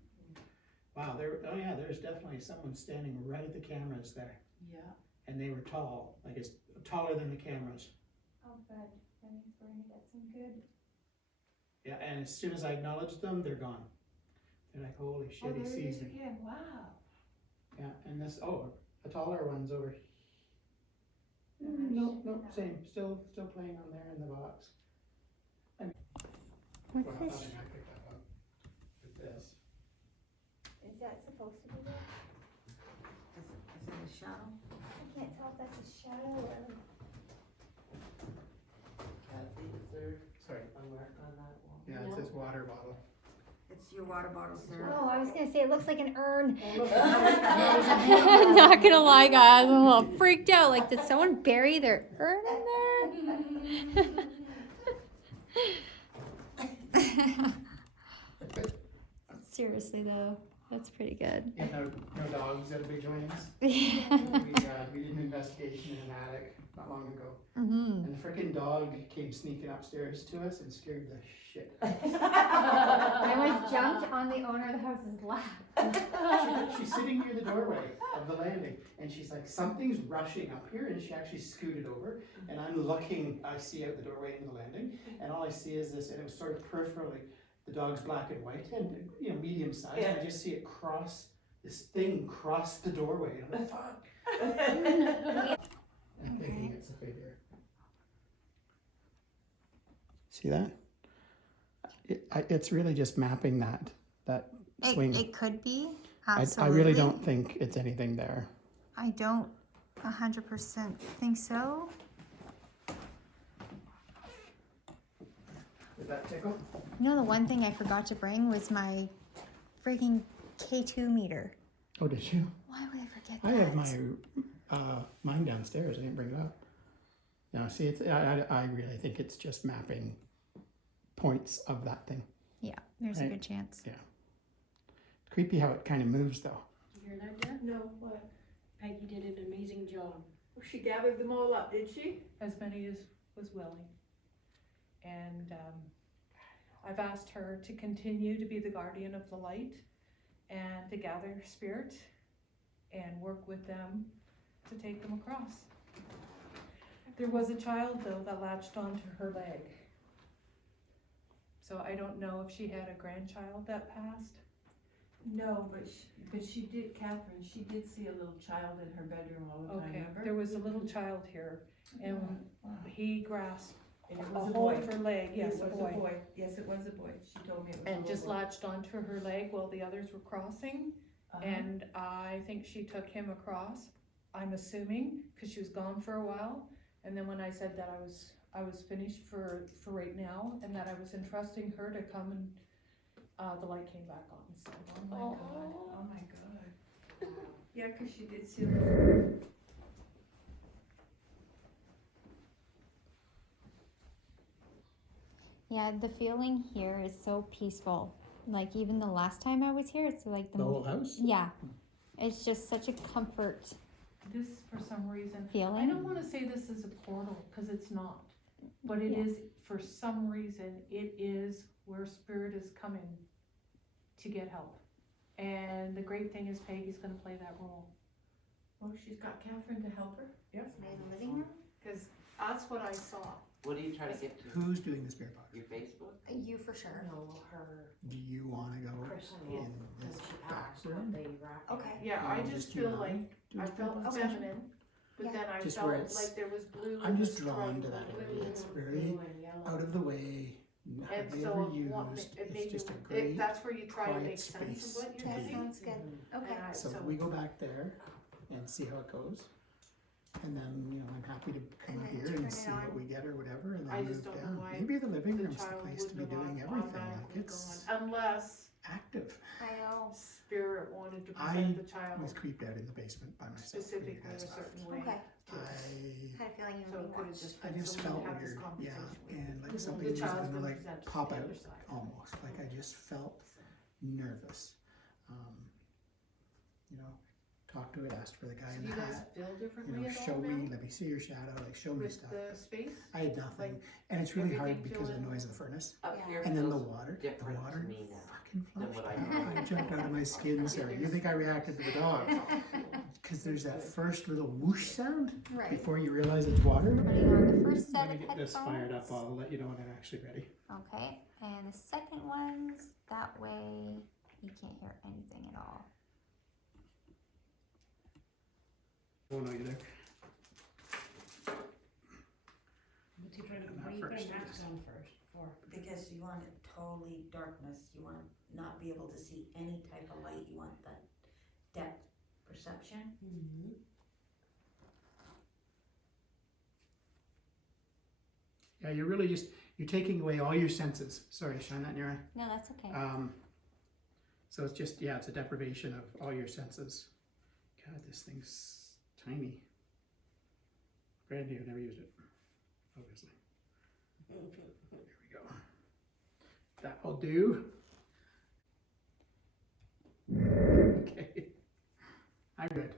Wow, there's definitely someone standing right at the cameras there. Yeah. And they were tall, like it's taller than the cameras. Oh, good. That means we're gonna get some good. Yeah, and as soon as I acknowledged them, they're gone. They're like, holy shit, he sees me. again. Wow. Yeah, and this, the taller one's over. Mm, No, same. Still playing on there in the box. What's Well, I this? thought I might pick that up with this. Is that supposed to be there? Is it a shadow? I can't tell if that's a shadow or. Kathy, is there Sorry. a mark on that wall? Yeah, it says water bottle. It's your water bottle, sir. Oh, I was gonna say it looks like an urn. Oh, Not gonna lie, guys, I'm a little freaked out. Like, did someone bury their urn in there? Seriously though, that's pretty good. Yeah, no dogs that'll be joining us. Yeah. We did an investigation in an attic not long ago. Mm-hmm. And the freaking dog came sneaking upstairs to us and scared the shit. I almost jumped on the owner of the house's lap. She's sitting near the doorway of the landing, and she's like, something's rushing up here, and she actually scooted over, and I'm looking, I see out the doorway into the landing, and all I see is this, and it was sort of peripherally, the dog's black and white, and medium size, and I just see it this thing cross the doorway, and I'm like, fuck. I'm thinking it's a figure. See that? It's really just mapping that swing. It could be. I Absolutely. really don't think it's anything there. I don't 100% think so. Did that tickle? You know, the one thing I forgot to bring was my freaking K2 meter. Oh, did you? Why would I forget I that? have my mine downstairs. I didn't bring it up. No, see, it's I really think it's just mapping points of that thing. Yeah, there's a Right. good chance. Creepy how it kind of moves though. Did you hear that, Dad? No, what? Peggy did an amazing job. Oh, she gathered them all up, did she? as many as was willing. And I've asked her to continue to be the guardian of the light and to gather spirit and work with them to take them across. There was a child though that latched onto her leg. So I don't know if she had a grandchild that passed. No, but she did, Catherine, she did see a little child in her bedroom all the time, Okay, remember? there was a little child here and Wow. he grasped And it a was a hold boy. of her leg, yes, It a was boy. Yes, it was a boy. She told me it was a And little just boy. latched onto her leg while the others were crossing. Uh-huh. And I think she took him across, I'm assuming, because she was gone for a while. And then when I said that I was finished for right now and that I was entrusting her to come and the light came back on. So Oh my God, oh my God. Yeah, 'cause she did see. Yeah, the feeling here is so peaceful. Like even the last time I was here, it's like The whole house. yeah, it's just such a comfort this, for some reason, I feeling. don't want to say this is a portal because it's not, but it Yeah. is, for some reason, it is where spirit is coming to get help. And the great thing is Peggy's going to play that role. Oh, she's got Catherine to help her? In the living room. Because that's what I saw. What are you trying to get to? Who's doing the spirit box? Your Facebook? You for sure. No, her Do you want to go personal. in When this she back asked what room? they wrapped. Okay. Yeah, I Um, just you feel and like do I the spirit felt box? feminine, but Yeah. then I Just felt where it's- like there was blue. I'm in just the drawn to stripe, that blue area. It's and- very Blue and yellow. out of the way, And hardly so ever it used. It's made just a me, great that's where you try to quiet make sense space of what you're That seeing. sounds good. Mhm. Okay. And I- So we go back there and see how it goes. And then, you know, I'm happy to come And out then here turn and it see on. what we get or whatever, and I then just move don't know down. why Maybe the living the room's the child place to be wouldn't have doing everything. Like automatically it's gone, unless active. I know. spirit wanted to I present the I child was creeped out in the basement by myself. when you specifically in a guys left. certain way. Okay. to us. I Had a feeling you So would it be could have watched. just I been just someone felt to have this weird, yeah, conversation with. and like The something was child's gonna been like presented to pop the out other side. almost. Like I just felt nervous. You know, talked to it, asked for the guy So in do the you guys hat. feel You differently know, at show all me, now let me see your shadow, like show me with stuff. the space? I had nothing, Like, and it's really hard everything because of the feeling- noise of the furnace. Up Yeah. here And then the feels water different to me now fucking than flushed what I out. know. I jumped out of my skin, Sarah. You think I reacted to the dog? Because there's that first little whoosh sound Right. before you realize it's water. Putting on the first set Let me of get headphones. this fired up. I'll let you know when I'm actually ready. Okay, and the second one's that way you can't hear anything at all. Oh no, you're there. What's he trying to, And why that do you put first a mask is- on first for? Because you want it totally darkness, you want not be able to see any type of light, you want that depth perception. Mm-hmm. Yeah, you're really just you're taking away all your senses. Sorry to shine that in your eye. No, that's okay. So it's just it's a deprivation of all your senses. God, this thing's tiny. Brand new, never used it. Obviously. There we go. That'll do. Okay. I'm good.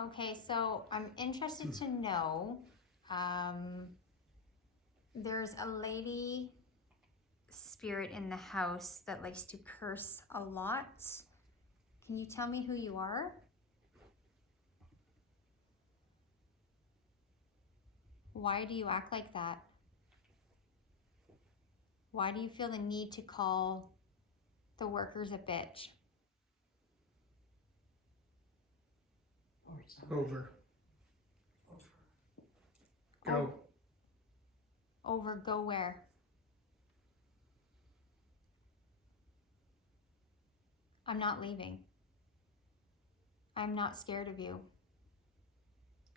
Okay, so I'm interested to know, there's a lady spirit in the house that likes to curse a lot. Can you tell me who you are? Why do you act like that? Why do you feel the need to call the workers a bitch? Or something. Over. Go. Over go where? I'm not leaving. I'm not scared of you.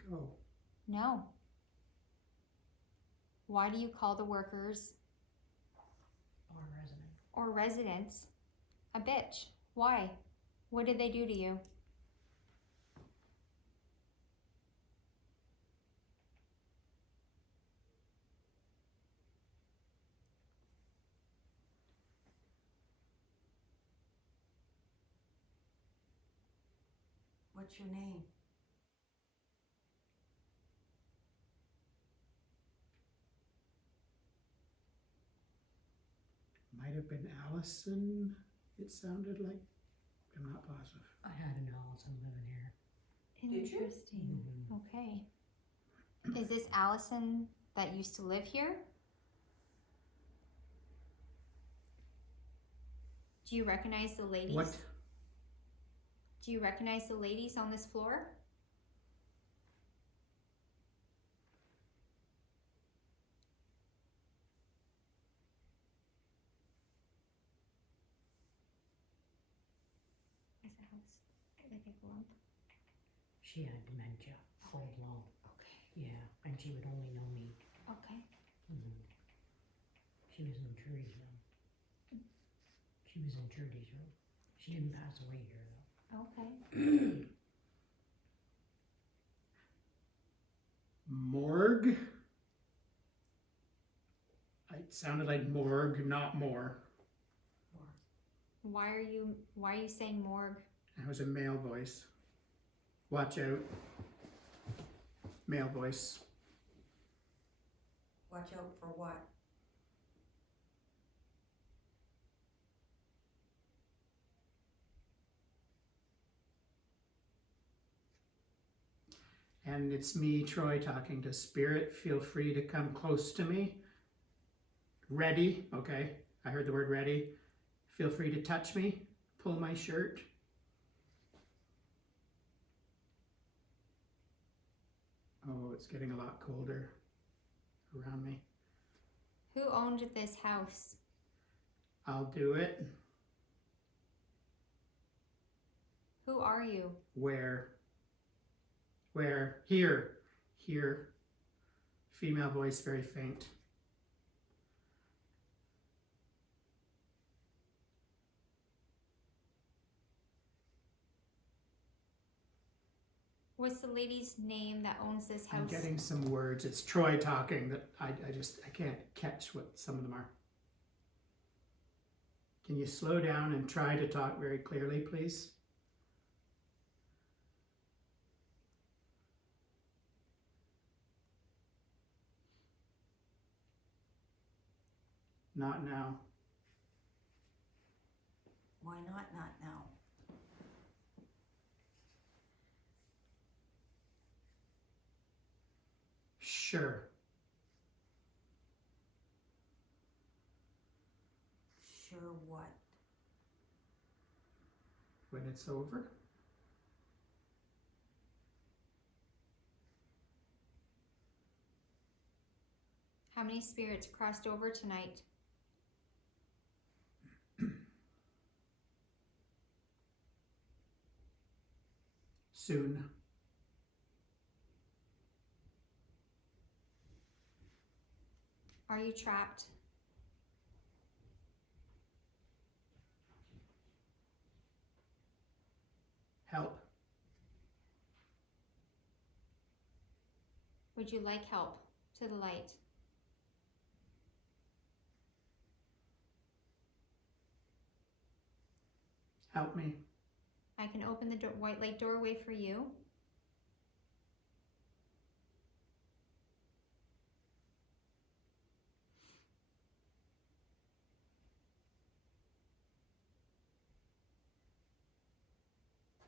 Go. No. Why do you call the workers Or resident. or residents a bitch? Why? What did they do to you? What's your name? Might have been Allison, it sounded like. I'm not positive. I had an Allison living here. Did you? Interesting. Mhm. Okay. Is this Allison that used to live here? Do you recognize the ladies? What? Do you recognize the ladies on this floor? Is the house like a lump? She had dementia, full blown. Okay. Yeah, and she would only know me. Okay. She was in Trudy's room. She was in Trudy's room. She didn't pass away here though. Okay. Morgue? It sounded like morgue, not more. Why are you saying morgue? It was a male voice. Watch out. Male voice. Watch out for what? And it's me, Troy, talking to Spirit. Feel free to come close to me. Ready, okay. I heard the word ready. Feel free to touch me. Pull my shirt. Oh, it's getting a lot colder around me. Who owned this house? I'll do it. Who are you? Where? Where? Here. Here. Female voice, very faint. What's the lady's name that owns this house? I'm getting some words. It's Troy talking that I can't catch what some of them are. Can you slow down and try to talk very clearly, please? Not now. Why not now? Sure. Sure what? When it's over. How many spirits crossed over tonight? Soon. Are you trapped? Help. Would you like help? To the light. Help me. I can open the white light doorway for you.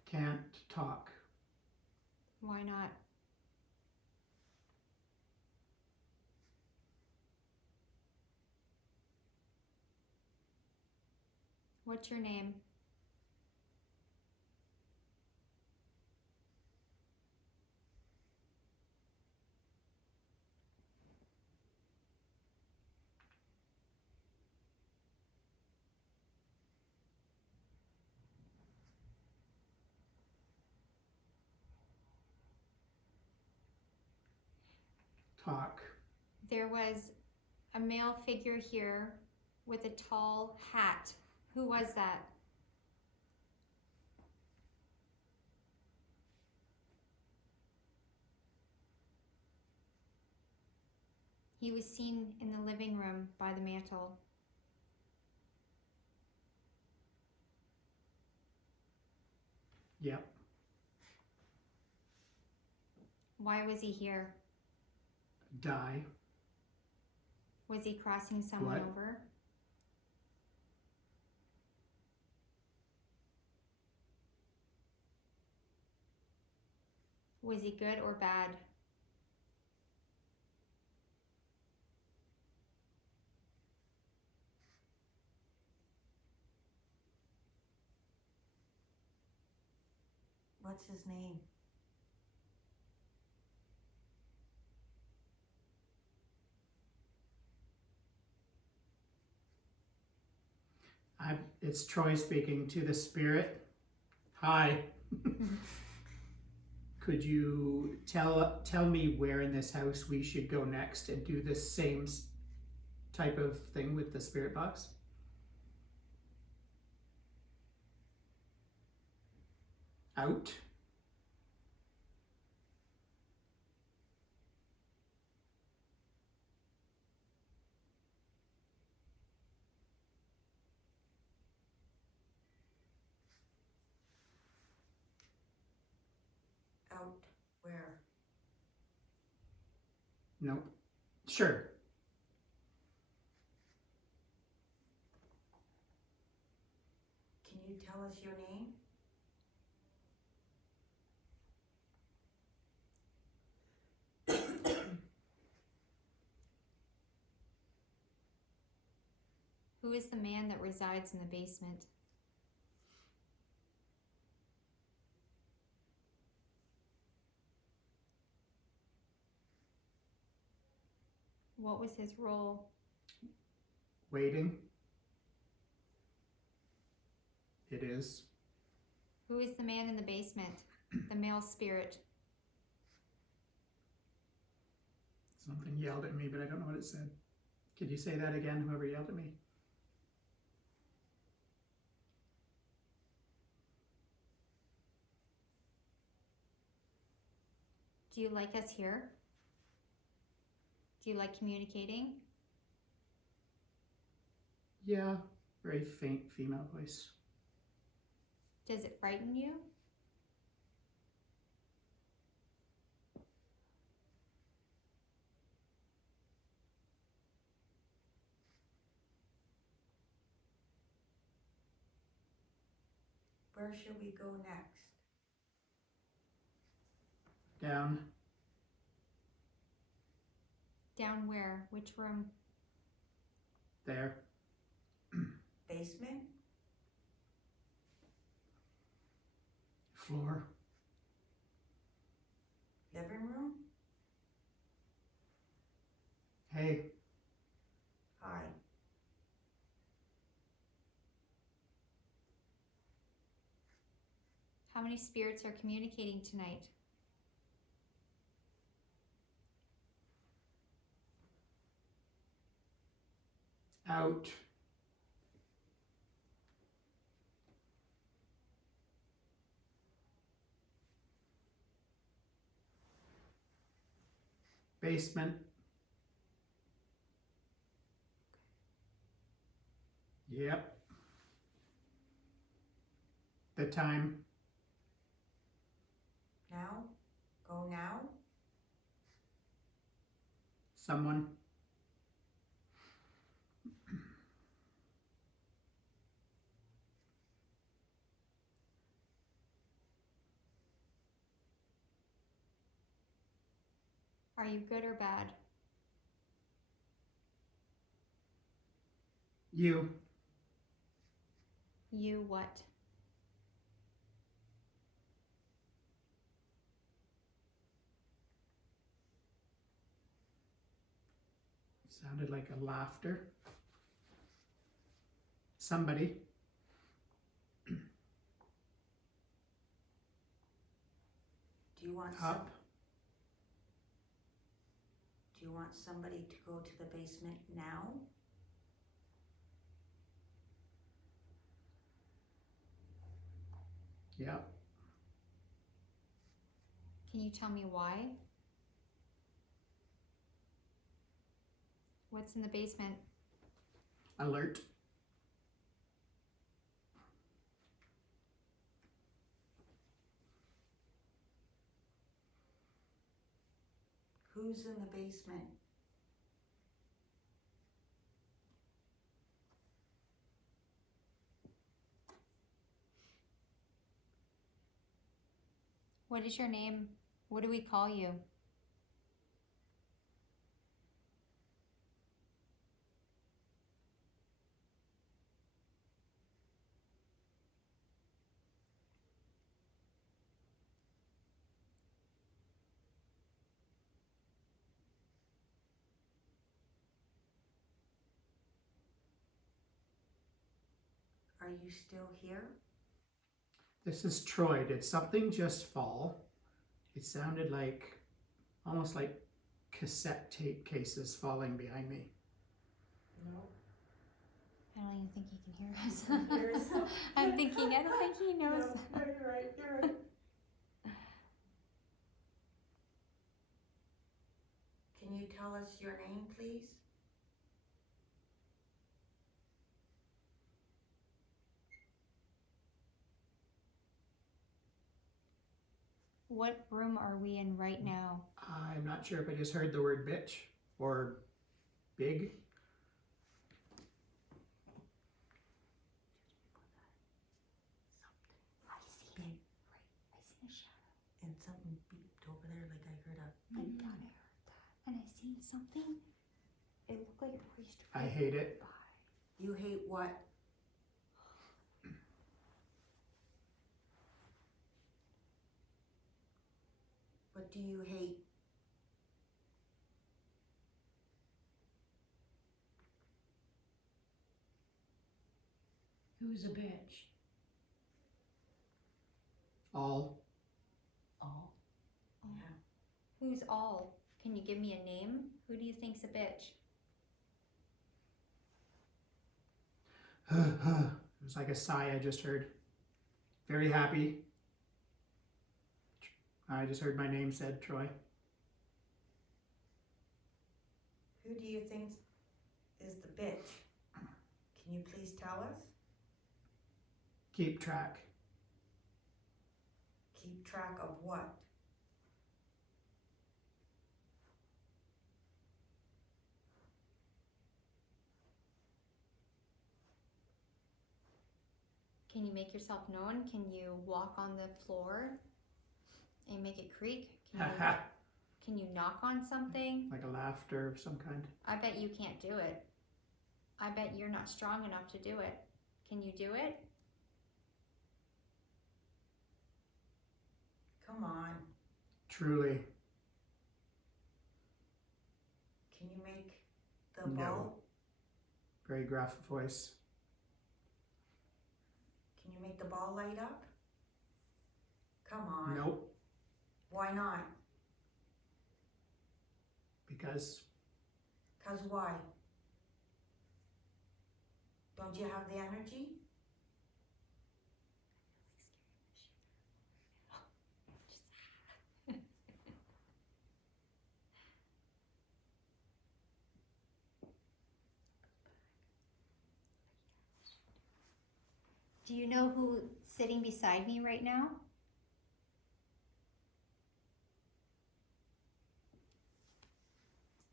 Can't talk. Why not? What's your name? Talk. There was a male figure here with a tall hat. Who was that? He was seen in the living room by the mantle. Yep. Why was he here? Die. Was he crossing someone What? over? Was he good or bad? What's his name? It's Troy speaking to the spirit. Hi. Could you tell me where in this house we should go next and do the same type of thing with the spirit box? Out. Out where? Nope. Sure. Can you tell us your name? Who is the man that resides in the basement? What was his role? Waiting. It is. Who is the man in the basement? The male spirit. Something yelled at me, but I don't know what it said. Could you say that again, whoever yelled at me? Do you like us here? Do you like communicating? Yeah, very faint female voice. Does it frighten you? Where should we go next? Down. Down where? Which room? There. Basement? Floor. Living room? Hey. Hi. How many spirits are communicating tonight? Out. Basement. Yep. The time. Now? Go now? Someone. Are you good or bad? You. You what? Sounded like a laughter. Somebody. Do you want Up. Do you want somebody to go to the basement now? Yep. Can you tell me why? What's in the basement? Alert. Who's in the basement? What is your name? What do we call you? Are you still here? This is Troy. Did something just fall? It sounded like, almost like cassette tape cases falling behind me. No. I don't even think he can hear us. Hear us. I'm thinking, I don't think he knows. No, you're right, you're right. Can you tell us your name, please? What room are we in right now? I'm not sure if I just heard the word bitch or big. I see it. I see a shadow. And something beeped over there, like I heard a I thought I heard that. And I seen something. It looked like a priest. I hate it. You hate what? What do you hate? Who's a bitch? All. Oh. Who's all? Can you give me a name? Who do you think's a bitch? It was like a sigh I just heard. Very happy. I just heard my name said, Troy. Who do you think is the bitch? Can you please tell us? Keep track. Keep track of what? Can you make yourself known? Can you walk on the floor and make it creak? Can you knock on something? Like a laughter of some kind. I bet you can't do it. I bet you're not strong enough to do it. Can you do it? Come on. Truly. Can you make the No. ball? Very gruff voice. Can you make the ball light up? Come on. Nope. Why not? Because 'Cause why? Don't you have the energy? Do you know who's sitting beside me right now?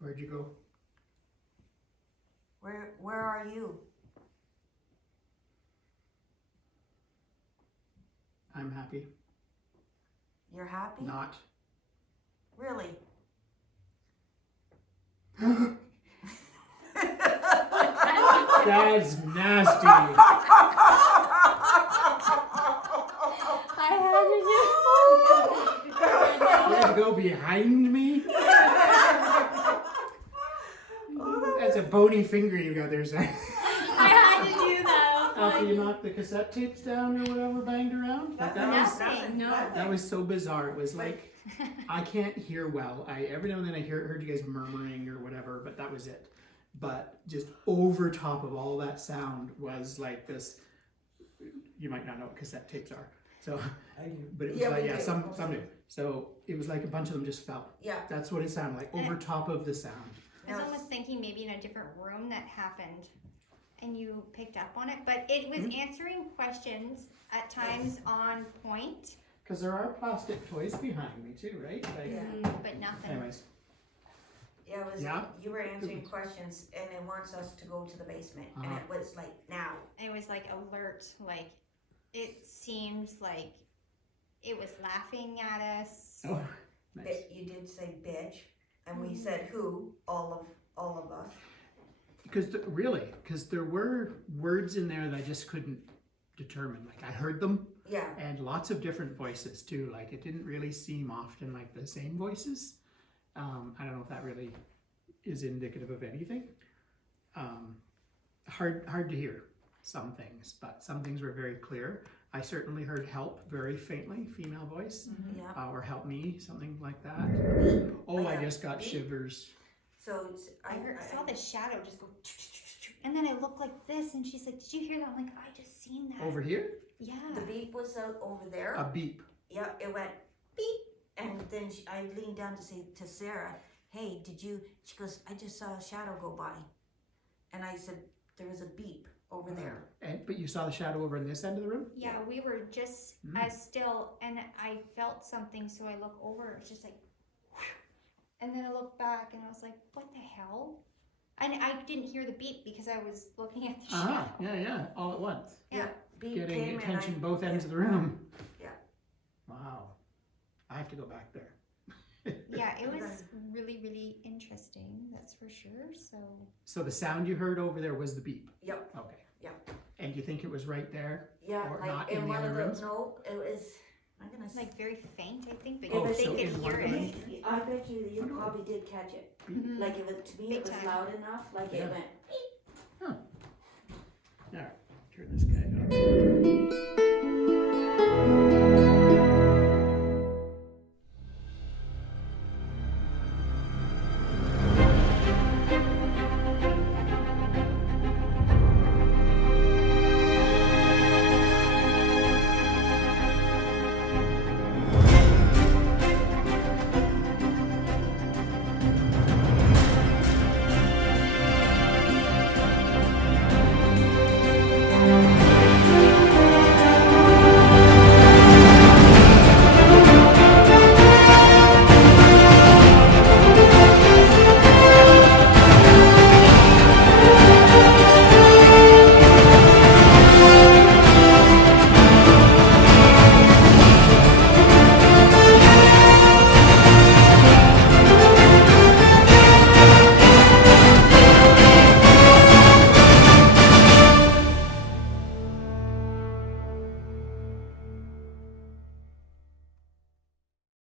where'd you go? Where are you? I'm happy. You're happy? Not. Really? That's nasty. I had to do You had to go behind me? That's a bony finger you got there, son. I had to do that. After you knocked the cassette tapes down or whatever banged around? Like that was so bizarre. It was like, I can't hear well. Every now and then I heard you guys murmuring or whatever, but that was it. But just over top of all that sound was like this. You might not know what cassette tapes are. So, but it was like, yeah, some do. So it was like a bunch of them just fell. Yeah. That's what it sounded like, over top of the sound. It's almost thinking maybe in a different room that happened and you picked up on it, but it was answering questions at times on point, Because there are plastic toys behind me too, right? Like, Yeah. but nothing. anyways, Yeah, it was, Yeah. you were answering questions and it wants us to go to the basement and Uh-huh. it was like now. It was like alert, like it seemed like it was laughing at us. oh, nice. You did say bitch and we said who, all of us. Because there were words in there that I just couldn't determine. Like I heard them, Yeah, and lots of different voices too. Like it didn't really seem often like the same voices. I don't know if that really is indicative of anything. Hard to hear some things, but some things were very clear. I certainly heard help very faintly, female voice, yeah. or help me, something like that. Beep. Oh, I Yeah, just got beep. shivers. So it's, Saw the shadow just go, and then it looked like this, and she's like, "Did you hear that?" I'm like, "I just seen that." Over here, Yeah. The beep was out over there. a beep. Yeah, it went beep, and then I leaned down to say to Sarah, "Hey, did you?" She goes, "I just saw a shadow go by," and I said, "There was a beep over there." But you saw the shadow over in this end of the room? Yeah, we were just as still, and I felt something, so I look over. It's just like, and then I looked back, and I was like, "What the hell?" And I didn't hear the beep because I was looking at the shadow. Yeah, all at once. Yeah. Beep Getting came attention and both ends of the room. Yeah. Wow. I have to go back there. Yeah, it was really, really interesting. That's for sure. So So the sound you heard over there was the beep? Yep. Okay. Yep. And you think it was right there? Yeah, Or like not in in the one other of the rooms? no, it was. I'm gonna say. like very faint, I think, but Oh, you so they in could one hear of the it. rooms? I bet you Wonder what- probably did catch it. Mhm. Like if it to me Big it was time. loud enough. Like Yeah. it went